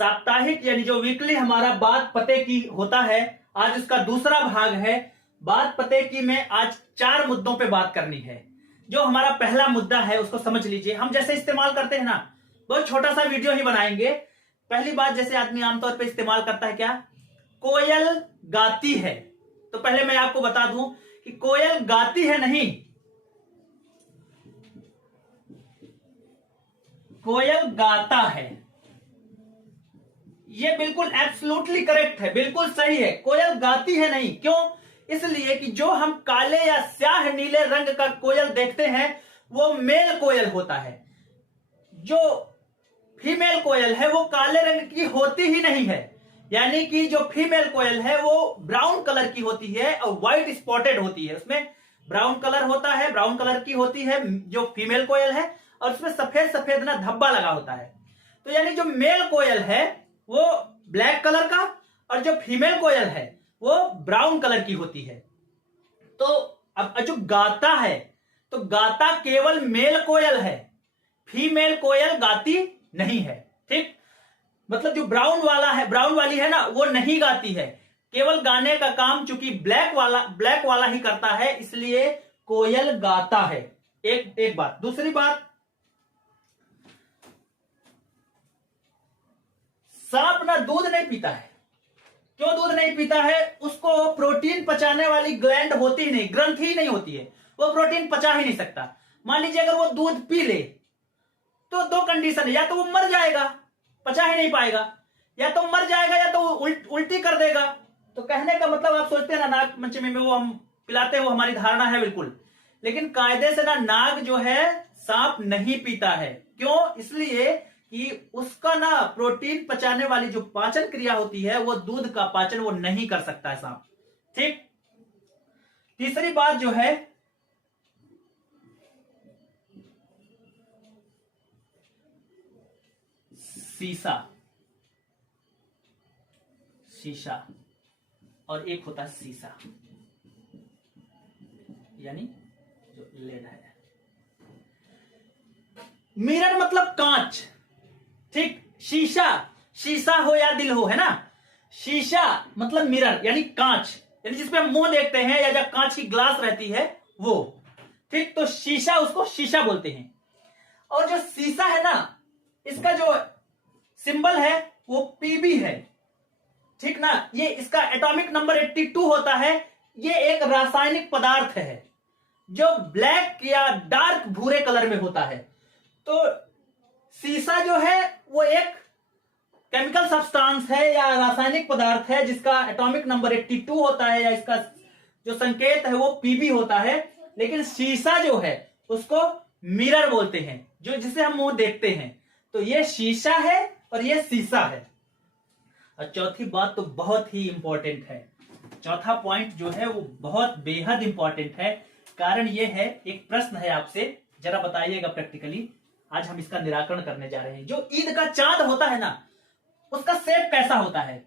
साप्ताहिक यानी जो वीकली हमारा बात पते की होता है, आज उसका दूसरा भाग है। बात पते की में आज 4 मुद्दों पे बात करनी है। जो हमारा पहला मुद्दा है उसको समझ लीजिए। हम जैसे इस्तेमाल करते हैं ना, बहुत छोटा सा वीडियो ही बनाएंगे। पहली बात, जैसे आदमी आमतौर पे इस्तेमाल करता है क्या, कोयल गाती है। तो पहले मैं आपको बता दूं कि कोयल गाती है नहीं, कोयल गाता है। ये बिल्कुल एब्सोल्युटली करेक्ट है, बिल्कुल सही है। कोयल गाती है नहीं, क्यों? इसलिए कि जो हम काले या स्याह नीले रंग का कोयल देखते हैं वो मेल कोयल होता है। जो फीमेल कोयल है वो काले रंग की होती ही नहीं है। यानी कि जो फीमेल कोयल है वो ब्राउन कलर की होती है और व्हाइट स्पॉटेड होती है। उसमें ब्राउन कलर होता है, ब्राउन कलर की होती है जो फीमेल कोयल है, और उसमें सफेद सफेद ना धब्बा लगा होता है। तो यानी जो मेल कोयल है वो ब्लैक कलर का, और जो फीमेल कोयल है वो ब्राउन कलर की होती है। तो अब जो गाता है, तो गाता केवल मेल कोयल है, फीमेल कोयल गाती नहीं है। ठीक, मतलब जो ब्राउन वाला है, ब्राउन वाली है ना, वो नहीं गाती है। केवल गाने का काम चूंकि ब्लैक वाला ही करता है, इसलिए कोयल गाता है। एक बात। दूसरी बात, सांप ना दूध नहीं पीता है। क्यों दूध नहीं पीता है? उसको प्रोटीन पचाने वाली ग्लैंड होती ही नहीं, ग्रंथि ही नहीं होती है, वो प्रोटीन पचा ही नहीं सकता। मान लीजिए अगर वो दूध पी ले तो 2 कंडीशन है, या तो वो मर जाएगा, पचा ही नहीं पाएगा, या तो मर जाएगा या तो उल्टी कर देगा। तो कहने का मतलब आप सोचते हैं ना नाग पंचमी में वो हम पिलाते हैं, वो हमारी धारणा है बिल्कुल, लेकिन कायदे से ना नाग जो है सांप नहीं पीता है। क्यों? इसलिए कि उसका ना प्रोटीन पचाने वाली जो पाचन क्रिया होती है, वो दूध का पाचन वो नहीं कर सकता है सांप। ठीक। तीसरी बात जो है, शीशा और एक होता है सीसा, यानी जो लेड है। मिरर मतलब कांच। ठीक, शीशा हो या दिल हो, है ना। शीशा मतलब मिरर यानी कांच, यानी जिसपे हम मुंह देखते हैं, या जब कांच की ग्लास रहती है वो। ठीक, तो शीशा, उसको शीशा बोलते हैं। और जो सीसा है ना, इसका जो सिंबल है वो पीबी है। ठीक ना, ये इसका एटॉमिक नंबर 82 होता है। ये एक रासायनिक पदार्थ है जो ब्लैक या डार्क भूरे कलर में होता है। तो सीसा जो है वो एक केमिकल सब्सटेंस है या रासायनिक पदार्थ है जिसका एटॉमिक नंबर 82 होता है, या इसका जो संकेत है वो पीबी होता है। लेकिन शीशा जो है उसको मिरर बोलते हैं, जो जिसे हम मुंह देखते हैं। तो ये शीशा है और ये सीसा है। और चौथी बात तो बहुत ही इंपॉर्टेंट है। चौथा पॉइंट जो है वो बहुत बेहद इंपॉर्टेंट है। कारण ये है, एक प्रश्न है आपसे, जरा बताइएगा प्रैक्टिकली। आज हम इसका निराकरण करने जा रहे हैं। जो ईद का चांद होता है ना, उसका शेप कैसा होता है?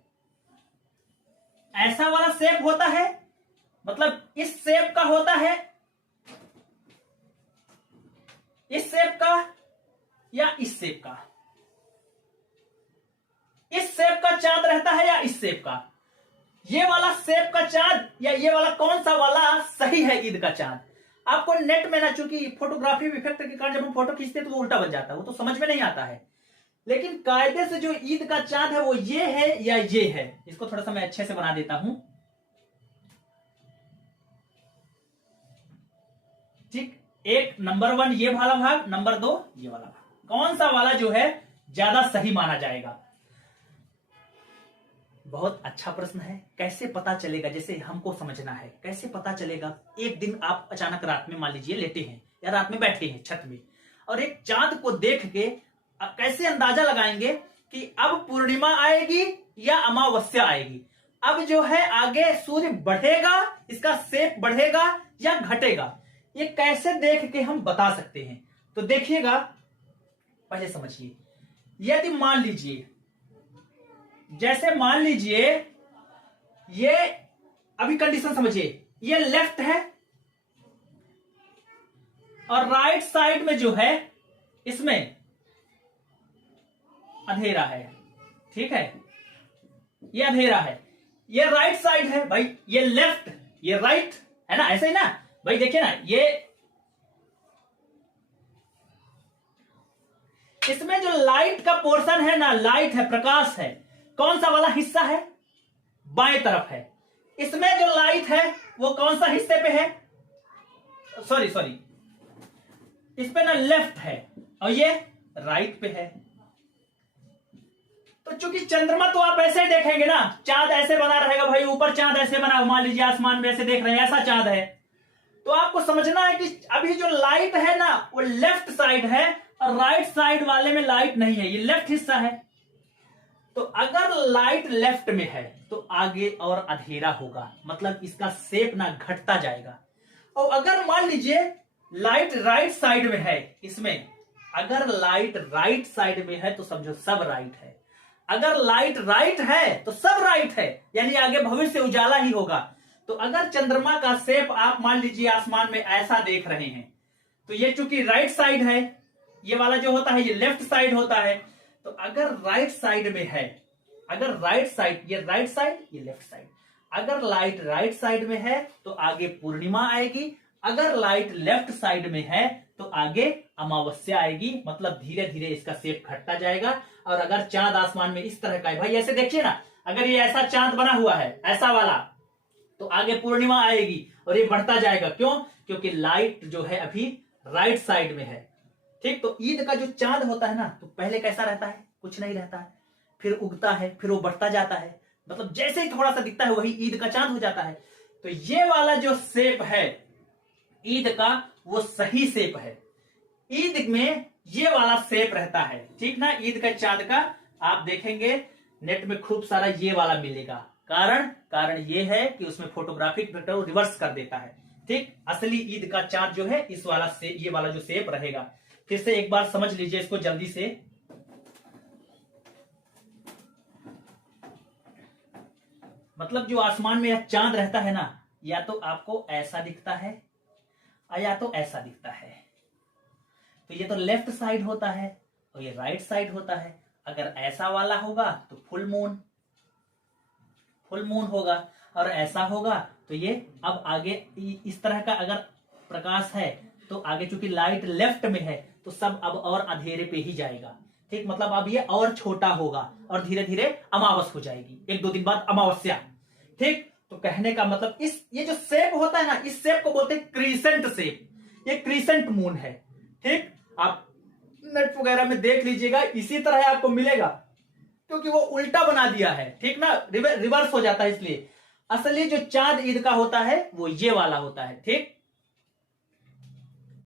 ऐसा वाला शेप होता है, मतलब इस शेप का होता है, इस शेप का, या इस शेप का? इस शेप का चांद रहता है या इस शेप का? ये वाला शेप का चांद या ये वाला, कौन सा वाला सही है ईद का चांद? आपको नेट में ना, चूंकि फोटोग्राफी इफेक्ट के कारण जब हम फोटो खींचते हैं तो वो उल्टा बन जाता है, वो तो समझ में नहीं आता है। लेकिन कायदे से जो ईद का चांद है वो ये है या ये है। इसको थोड़ा सा मैं अच्छे से बना देता हूं। ठीक, एक नंबर 1 ये वाला भाग, नंबर 2 ये वाला भाग। कौन सा वाला जो है ज्यादा सही माना जाएगा? बहुत अच्छा प्रश्न है। कैसे पता चलेगा? जैसे हमको समझना है, कैसे पता चलेगा? एक दिन आप अचानक रात में मान लीजिए लेटे हैं या रात में बैठे हैं छत में, और एक चांद को देख के कैसे अंदाजा लगाएंगे कि अब पूर्णिमा आएगी या अमावस्या आएगी? अब जो है आगे सूर्य बढ़ेगा, इसका शेप बढ़ेगा या घटेगा? ये कैसे देख के हम बता सकते हैं? तो देखिएगा, पहले समझिए। यदि मान लीजिए, जैसे मान लीजिए ये, अभी कंडीशन समझिए, ये लेफ्ट है और राइट साइड में जो है इसमें अंधेरा है। ठीक है, ये अंधेरा है, ये राइट साइड है भाई, ये लेफ्ट, ये राइट है ना, ऐसे ही ना भाई। देखिए ना, ये इसमें जो लाइट का पोर्शन है ना, लाइट है, प्रकाश है, कौन सा वाला हिस्सा है, बाएं तरफ है। इसमें जो लाइट है वो कौन सा हिस्से पे है, सॉरी इस पे ना लेफ्ट है, और ये राइट पे है। तो चूंकि चंद्रमा तो आप ऐसे देखेंगे ना, चांद ऐसे बना रहेगा भाई, ऊपर चांद ऐसे बना, मान लीजिए आसमान में ऐसे देख रहे हैं, ऐसा चांद है। तो आपको समझना है कि अभी जो लाइट है ना वो लेफ्ट साइड है, और राइट साइड वाले में लाइट नहीं है, ये लेफ्ट हिस्सा है। तो अगर लाइट लेफ्ट में है तो आगे और अंधेरा होगा, मतलब इसका शेप ना घटता जाएगा। और अगर मान लीजिए लाइट राइट साइड में है, इसमें अगर लाइट राइट साइड में है तो समझो सब राइट है, अगर लाइट राइट है तो सब राइट है, यानी आगे भविष्य उजाला ही होगा। तो अगर चंद्रमा का शेप आप मान लीजिए आसमान में ऐसा देख रहे हैं, तो ये चूंकि राइट साइड है, ये वाला जो होता है ये लेफ्ट साइड होता है। तो अगर राइट साइड में है, अगर राइट साइड, ये राइट साइड ये लेफ्ट साइड, अगर लाइट राइट साइड में है तो आगे पूर्णिमा आएगी, अगर लाइट लेफ्ट साइड में है तो आगे अमावस्या आएगी, मतलब धीरे धीरे इसका शेप घटता जाएगा। और अगर चांद आसमान में इस तरह का है भाई, ऐसे देखिए ना, अगर ये ऐसा चांद बना हुआ है ऐसा वाला, तो आगे पूर्णिमा आएगी और ये बढ़ता जाएगा। क्यों? क्योंकि लाइट जो है अभी राइट साइड में है। ठीक, तो ईद का जो चांद होता है ना, तो पहले कैसा रहता है, कुछ नहीं रहता है, फिर उगता है, फिर वो बढ़ता जाता है, मतलब जैसे ही थोड़ा सा दिखता है वही ईद का चांद हो जाता है। तो ये वाला जो शेप है ईद का, वो सही शेप है। ईद में ये वाला शेप रहता है, ठीक ना। ईद का चांद का आप देखेंगे नेट में खूब सारा ये वाला मिलेगा। कारण ये है कि उसमें फोटोग्राफिक वेक्टर रिवर्स कर देता है। ठीक, असली ईद का चांद जो है इस वाला से, ये वाला जो शेप रहेगा। फिर से एक बार समझ लीजिए इसको जल्दी से। मतलब जो आसमान में यह चांद रहता है ना, या तो आपको ऐसा दिखता है या तो ऐसा दिखता है। तो ये तो लेफ्ट साइड होता है और ये राइट साइड होता है। अगर ऐसा वाला होगा तो फुल मून होगा, और ऐसा होगा तो ये अब आगे इस तरह का अगर प्रकाश है तो आगे चूंकि लाइट लेफ्ट में है तो सब अब और अंधेरे पे ही जाएगा। ठीक, मतलब अब ये और छोटा होगा और धीरे धीरे अमावस हो जाएगी, 1-2 दिन बाद अमावस्या। ठीक, तो कहने का मतलब ये जो शेप होता है ना, इस शेप को बोलते हैं क्रीसेंट शेप। ये क्रीसेंट मून है। ठीक, आप नेट वगैरह में देख लीजिएगा, इसी तरह आपको मिलेगा, क्योंकि वो उल्टा बना दिया है। ठीक ना, रिवर्स हो जाता है। इसलिए असली जो चांद ईद का होता है वो ये वाला होता है। ठीक,